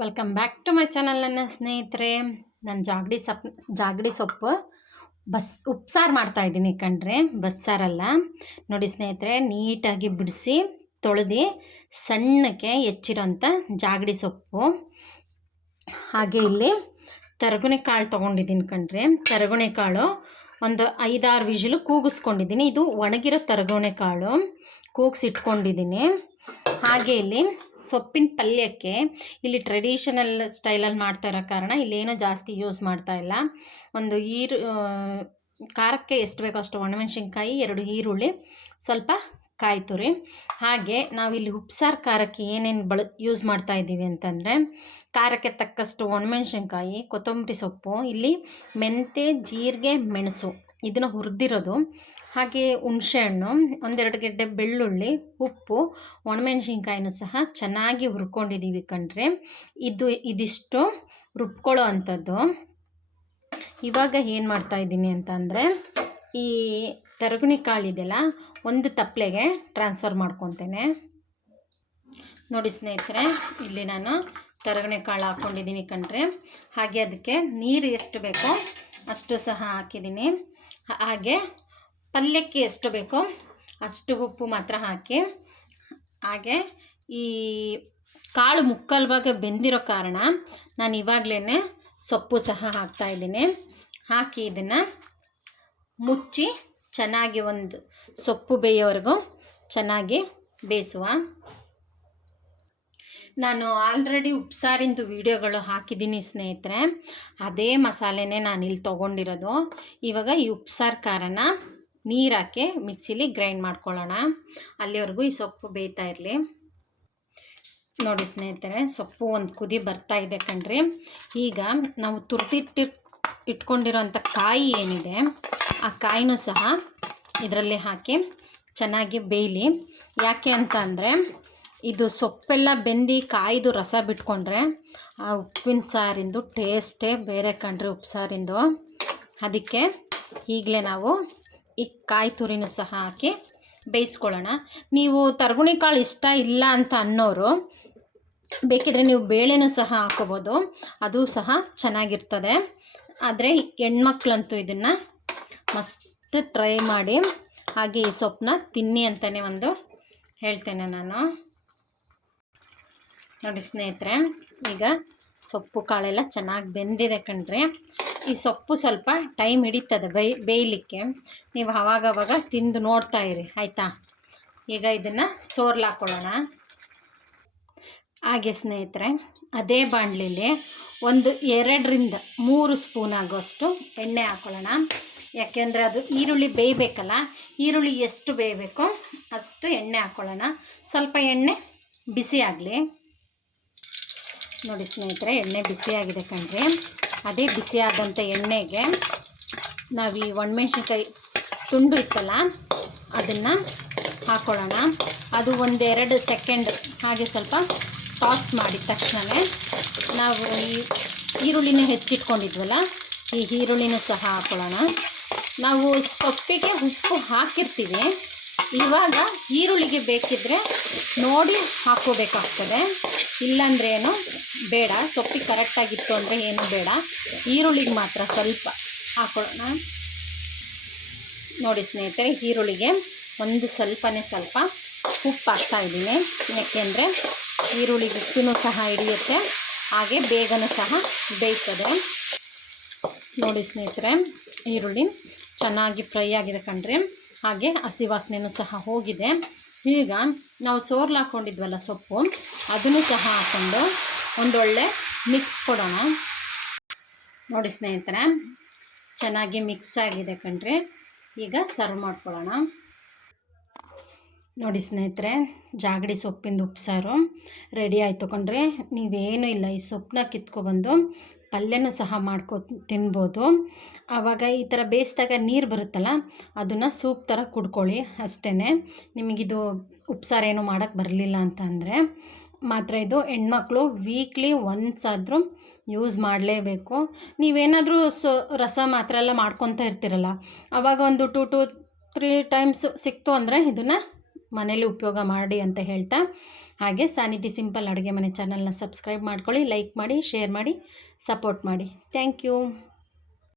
Welcome back to my channel ನನ್ನ ಸ್ನೇಹಿತರೆ. ನಾನು ಜಾಗಡಿ ಸೊಪ್ಪು ಉಪ್ಸಾರು ಮಾಡ್ತಾಯಿದ್ದೀನಿ ಕಣ್ರಿ, ಬಸ್ಸಾರಲ್ಲ. ನೋಡಿ ಸ್ನೇಹಿತರೆ, ನೀಟಾಗಿ ಬಿಡಿಸಿ ತೊಳೆದು ಸಣ್ಣಕ್ಕೆ ಹೆಚ್ಚಿರೋಂಥ ಜಾಗಡಿ ಸೊಪ್ಪು. ಹಾಗೆ ಇಲ್ಲಿ ತರಗುಣೆ ಕಾಳು ತೊಗೊಂಡಿದ್ದೀನಿ ಕಣ್ರಿ. ತರಗುಣೆ ಕಾಳು ಒಂದು 5-6 ವಿಜಿಲು ಕೂಗಿಸ್ಕೊಂಡಿದ್ದೀನಿ. ಇದು ಒಣಗಿರೋ ತರಗುಣೆ ಕಾಳು ಕೂಗಿಸಿಟ್ಕೊಂಡಿದ್ದೀನಿ. ಹಾಗೆ ಇಲ್ಲಿ ಸೊಪ್ಪಿನ ಪಲ್ಯಕ್ಕೆ ಇಲ್ಲಿ ಟ್ರೆಡಿಷನಲ್ ಸ್ಟೈಲಲ್ಲಿ ಮಾಡ್ತಾ ಇರೋ ಕಾರಣ ಇಲ್ಲೇನೋ ಜಾಸ್ತಿ ಯೂಸ್ ಮಾಡ್ತಾಯಿಲ್ಲ. ಒಂದು ಖಾರಕ್ಕೆ ಎಷ್ಟು ಬೇಕೋ ಅಷ್ಟು ಒಣಮೆಣ್ಸಿನ್ಕಾಯಿ, 2 ಈರುಳ್ಳಿ, ಸ್ವಲ್ಪ ಕಾಯಿ ತುರಿ. ಹಾಗೆ ನಾವಿಲ್ಲಿ ಉಪ್ಸಾರು ಖಾರಕ್ಕೆ ಏನೇನು ಯೂಸ್ ಮಾಡ್ತಾಯಿದ್ದೀವಿ ಅಂತಂದರೆ, ಖಾರಕ್ಕೆ ತಕ್ಕಷ್ಟು ಒಣಮೆಣ್ಸಿನ್ಕಾಯಿ, ಕೊತ್ತಂಬರಿ ಸೊಪ್ಪು, ಇಲ್ಲಿ ಮೆಂತೆ, ಜೀರಿಗೆ, ಮೆಣಸು ಇದನ್ನು ಹುರಿದಿರೋದು, ಹಾಗೆ ಹುಣಸೆಹಣ್ಣು, 1-2 ಗೆಡ್ಡೆ ಬೆಳ್ಳುಳ್ಳಿ, ಉಪ್ಪು, ಒಣಮೆಣ್ಸಿನ್ಕಾಯಿನೂ ಸಹ ಚೆನ್ನಾಗಿ ಹುರ್ಕೊಂಡಿದ್ದೀವಿ ಕಣ್ರಿ. ಇದಿಷ್ಟು ರುಬ್ಕೊಳ್ಳೋ ಅಂಥದ್ದು. ಇವಾಗ ಏನು ಮಾಡ್ತಾಯಿದ್ದೀನಿ ಅಂತಂದರೆ, ಈ ತರಗುಣಿ ಕಾಳಿದೆಯಲ್ಲ, ಒಂದು ತಪ್ಪಲೆಗೆ ಟ್ರಾನ್ಸ್ಫರ್ ಮಾಡ್ಕೊತೇನೆ. ನೋಡಿ ಸ್ನೇಹಿತರೆ, ಇಲ್ಲಿ ನಾನು ತರಗುಣಿ ಕಾಳು ಹಾಕ್ಕೊಂಡಿದ್ದೀನಿ ಕಣ್ರಿ. ಹಾಗೆ ಅದಕ್ಕೆ ನೀರು ಎಷ್ಟು ಬೇಕೋ ಅಷ್ಟು ಸಹ ಹಾಕಿದ್ದೀನಿ. ಹಾಗೆ ಪಲ್ಯಕ್ಕೆ ಎಷ್ಟು ಬೇಕೋ ಅಷ್ಟು ಉಪ್ಪು ಮಾತ್ರ ಹಾಕಿ, ಹಾಗೆ ಈ ಕಾಳು ಮುಕ್ಕಾಲು ಭಾಗ ಬೆಂದಿರೋ ಕಾರಣ ನಾನು ಇವಾಗಲೇ ಸೊಪ್ಪು ಸಹ ಹಾಕ್ತಾಯಿದ್ದೀನಿ. ಹಾಕಿ ಇದನ್ನು ಮುಚ್ಚಿ ಚೆನ್ನಾಗಿ ಒಂದು ಸೊಪ್ಪು ಬೇಯೋವರೆಗೂ ಚೆನ್ನಾಗಿ ಬೇಯಿಸುವ. ನಾನು ಆಲ್ರೆಡಿ ಉಪ್ಸಾರಿಂದು ವೀಡಿಯೋಗಳು ಹಾಕಿದ್ದೀನಿ ಸ್ನೇಹಿತರೆ. ಅದೇ ಮಸಾಲೆನೇ ನಾನಿಲ್ಲಿ ತೊಗೊಂಡಿರೋದು. ಇವಾಗ ಈ ಉಪ್ಸಾರು ಖಾರನ ನೀರು ಹಾಕಿ ಮಿಕ್ಸಿಲಿ ಗ್ರೈಂಡ್ ಮಾಡ್ಕೊಳ್ಳೋಣ. ಅಲ್ಲಿವರೆಗೂ ಈ ಸೊಪ್ಪು ಬೇಯ್ತಾ ಇರಲಿ. ನೋಡಿ ಸ್ನೇಹಿತರೆ, ಸೊಪ್ಪು ಒಂದು ಕುದಿ ಬರ್ತಾ ಇದೆ ಕಣ್ರಿ. ಈಗ ನಾವು ಇಟ್ಕೊಂಡಿರೋಂಥ ಕಾಯಿ ಏನಿದೆ, ಆ ಕಾಯಿನೂ ಸಹ ಇದರಲ್ಲಿ ಹಾಕಿ ಚೆನ್ನಾಗಿ ಬೇಯಲಿ. ಯಾಕೆ ಅಂತ ಅಂದರೆ, ಇದು ಸೊಪ್ಪೆಲ್ಲ ಬೆಂದು ಕಾಯ್ದು ರಸ ಬಿಟ್ಕೊಂಡ್ರೆ ಆ ಉಪ್ಪಿನ ಸಾರಿಂದು ಟೇಸ್ಟೇ ಬೇರೆ ಕಣ್ರಿ, ಉಪ್ಸಾರಿಂದು. ಅದಕ್ಕೆ ಈಗಲೇ ನಾವು ಈ ಕಾಯಿ ತುರಿನೂ ಸಹ ಹಾಕಿ ಬೇಯಿಸ್ಕೊಳ್ಳೋಣ. ನೀವು ತರಗುಣಿ ಕಾಳು ಇಷ್ಟ ಇಲ್ಲ ಅಂತ ಅನ್ನೋರು ಬೇಕಿದ್ರೆ ನೀವು ಬೇಳೆನೂ ಸಹ ಹಾಕೋಬೋದು, ಅದು ಸಹ ಚೆನ್ನಾಗಿರ್ತದೆ. ಆದರೆ ಹೆಣ್ಮಕ್ಳಂತೂ ಇದನ್ನು ಮಸ್ತ್ ಟ್ರೈ ಮಾಡಿ. ಹಾಗೆ ಈ ಸೊಪ್ಪನ್ನ ತಿನ್ನಿ ಅಂತಲೇ ಒಂದು ಹೇಳ್ತೇನೆ ನಾನು. ನೋಡಿ ಸ್ನೇಹಿತರೆ, ಈಗ ಸೊಪ್ಪು ಕಾಳೆಲ್ಲ ಚೆನ್ನಾಗಿ ಬೆಂದಿದೆ ಕಣ್ರಿ. ಈ ಸೊಪ್ಪು ಸ್ವಲ್ಪ ಟೈಮ್ ಹಿಡಿತದೆ ಬೇಯಲಿಕ್ಕೆ. ನೀವು ಆವಾಗವಾಗ ತಿಂದು ನೋಡ್ತಾ ಇರಿ, ಆಯಿತಾ. ಈಗ ಇದನ್ನು ಸೋರ್ಲಾಕೊಳ್ಳೋಣ. ಹಾಗೆ ಸ್ನೇಹಿತರೆ, ಅದೇ ಬಾಣಲಿಲಿ ಒಂದು 2-3 ಸ್ಪೂನ್ ಆಗೋಷ್ಟು ಎಣ್ಣೆ ಹಾಕ್ಕೊಳ್ಳೋಣ. ಯಾಕೆಂದರೆ ಅದು ಈರುಳ್ಳಿ ಬೇಯಬೇಕಲ್ಲ, ಈರುಳ್ಳಿ ಎಷ್ಟು ಬೇಯಬೇಕೋ ಅಷ್ಟು ಎಣ್ಣೆ ಹಾಕ್ಕೊಳ್ಳೋಣ. ಸ್ವಲ್ಪ ಎಣ್ಣೆ ಬಿಸಿ ಆಗಲಿ. ನೋಡಿ ಸ್ನೇಹಿತರೆ, ಎಣ್ಣೆ ಬಿಸಿಯಾಗಿದೆ ಕಣ್ರಿ. ಅದೇ ಬಿಸಿಯಾದಂಥ ಎಣ್ಣೆಗೆ ನಾವು ಈ ಒಣಮೆಣ್ಸಿನ್ಕಾಯಿ ತುಂಡು ಇತ್ತಲ್ಲ ಅದನ್ನು ಹಾಕ್ಕೊಳ್ಳೋಣ. ಅದು 1-2 ಸೆಕೆಂಡ್ ಹಾಗೆ ಸ್ವಲ್ಪ ಟಾಸ್ ಮಾಡಿದ ತಕ್ಷಣವೇ ನಾವು ಈ ಈರುಳ್ಳಿನ ಹೆಚ್ಚಿಟ್ಕೊಂಡಿದ್ವಲ್ಲ, ಈ ಈರುಳ್ಳಿನೂ ಸಹ ಹಾಕ್ಕೊಳ್ಳೋಣ. ನಾವು ಸೊಪ್ಪಿಗೆ ಉಪ್ಪು ಹಾಕಿರ್ತೀವಿ. ಇವಾಗ ಈರುಳ್ಳಿಗೆ ಬೇಕಿದ್ದರೆ ನೋಡಿ ಹಾಕ್ಕೋಬೇಕಾಗ್ತದೆ, ಇಲ್ಲಾಂದ್ರೆ ಏನು ಬೇಡ. ಸೊಪ್ಪಿಗೆ ಕರೆಕ್ಟಾಗಿತ್ತು ಅಂದರೆ ಏನು ಬೇಡ, ಈರುಳ್ಳಿಗೆ ಮಾತ್ರ ಸ್ವಲ್ಪ ಹಾಕ್ಕೊಳ್ಳೋಣ. ನೋಡಿ ಸ್ನೇಹಿತರೆ, ಈರುಳ್ಳಿಗೆ ಒಂದು ಸ್ವಲ್ಪ ಉಪ್ಪು ಹಾಕ್ತಾಯಿದ್ದೀನಿ. ಯಾಕೆಂದರೆ ಈರುಳ್ಳಿಗೆ ಉಪ್ಪು ಸಹ ಹಿಡಿಯುತ್ತೆ, ಹಾಗೆ ಬೇಗನೂ ಸಹ ಬೇಯ್ತದೆ. ನೋಡಿ ಸ್ನೇಹಿತರೆ, ಈರುಳ್ಳಿ ಚೆನ್ನಾಗಿ ಫ್ರೈ ಆಗಿದೆ ಕಣ್ರಿ. ಹಾಗೆ ಹಸಿ ವಾಸನೆಯೂ ಸಹ ಹೋಗಿದೆ. ಈಗ ನಾವು ಸೋರ್ಲಾಕೊಂಡಿದ್ವಲ್ಲ ಸೊಪ್ಪು, ಅದನ್ನು ಸಹ ಹಾಕ್ಕೊಂಡು ಒಂದೊಳ್ಳೆ ಮಿಕ್ಸ್ ಕೊಡೋಣ. ನೋಡಿ ಸ್ನೇಹಿತರೆ, ಚೆನ್ನಾಗಿ ಮಿಕ್ಸ್ ಆಗಿದೆ ಕಣ್ರಿ. ಈಗ ಸರ್ವ್ ಮಾಡ್ಕೊಳ್ಳೋಣ. ನೋಡಿ ಸ್ನೇಹಿತರೆ, ಜಾಗಡಿ ಸೊಪ್ಪಿಂದು ಉಪ್ಸಾರು ರೆಡಿ ಆಯಿತು ಕಣ್ರಿ. ನೀವೇನೂ ಇಲ್ಲ, ಈ ಸೊಪ್ಪನ್ನ ಕಿತ್ಕೊಬಂದು ಪಲ್ಯನೂ ಸಹ ತಿನ್ಬೋದು. ಆವಾಗ ಈ ಥರ ಬೇಯಿಸಿದಾಗ ನೀರು ಬರುತ್ತಲ್ಲ, ಅದನ್ನು ಸೂಪ್ ಥರ ಕುಡ್ಕೊಳ್ಳಿ ಅಷ್ಟೇ. ನಿಮಗಿದು ಉಪ್ಸಾರು ಏನೂ ಮಾಡೋಕ್ಕೆ ಬರಲಿಲ್ಲ ಅಂತ ಅಂದರೆ ಮಾತ್ರ ಇದು ಹೆಣ್ಮಕ್ಳು ವೀಕ್ಲಿ ಒನ್ಸ್ ಆದರೂ ಯೂಸ್ ಮಾಡಲೇಬೇಕು. ನೀವೇನಾದರೂ ರಸ ಮಾತ್ರ ಎಲ್ಲ ಮಾಡ್ಕೊತಾ ಇರ್ತೀರಲ್ಲ, ಆವಾಗ ಒಂದು 2-3 ಟೈಮ್ಸ್ ಸಿಕ್ತು ಅಂದರೆ ಇದನ್ನು ಮನೇಲಿ ಉಪಯೋಗ ಮಾಡಿ ಅಂತ ಹೇಳ್ತಾ ಹಾಗೆ ಸಾನಿಧಿ ಸಿಂಪಲ್ ಅಡುಗೆ ಮನೆ ಚಾನಲ್ನ ಸಬ್ಸ್ಕ್ರೈಬ್ ಮಾಡ್ಕೊಳ್ಳಿ, ಲೈಕ್ ಮಾಡಿ, ಶೇರ್ ಮಾಡಿ, ಸಪೋರ್ಟ್ ಮಾಡಿ. Thank you.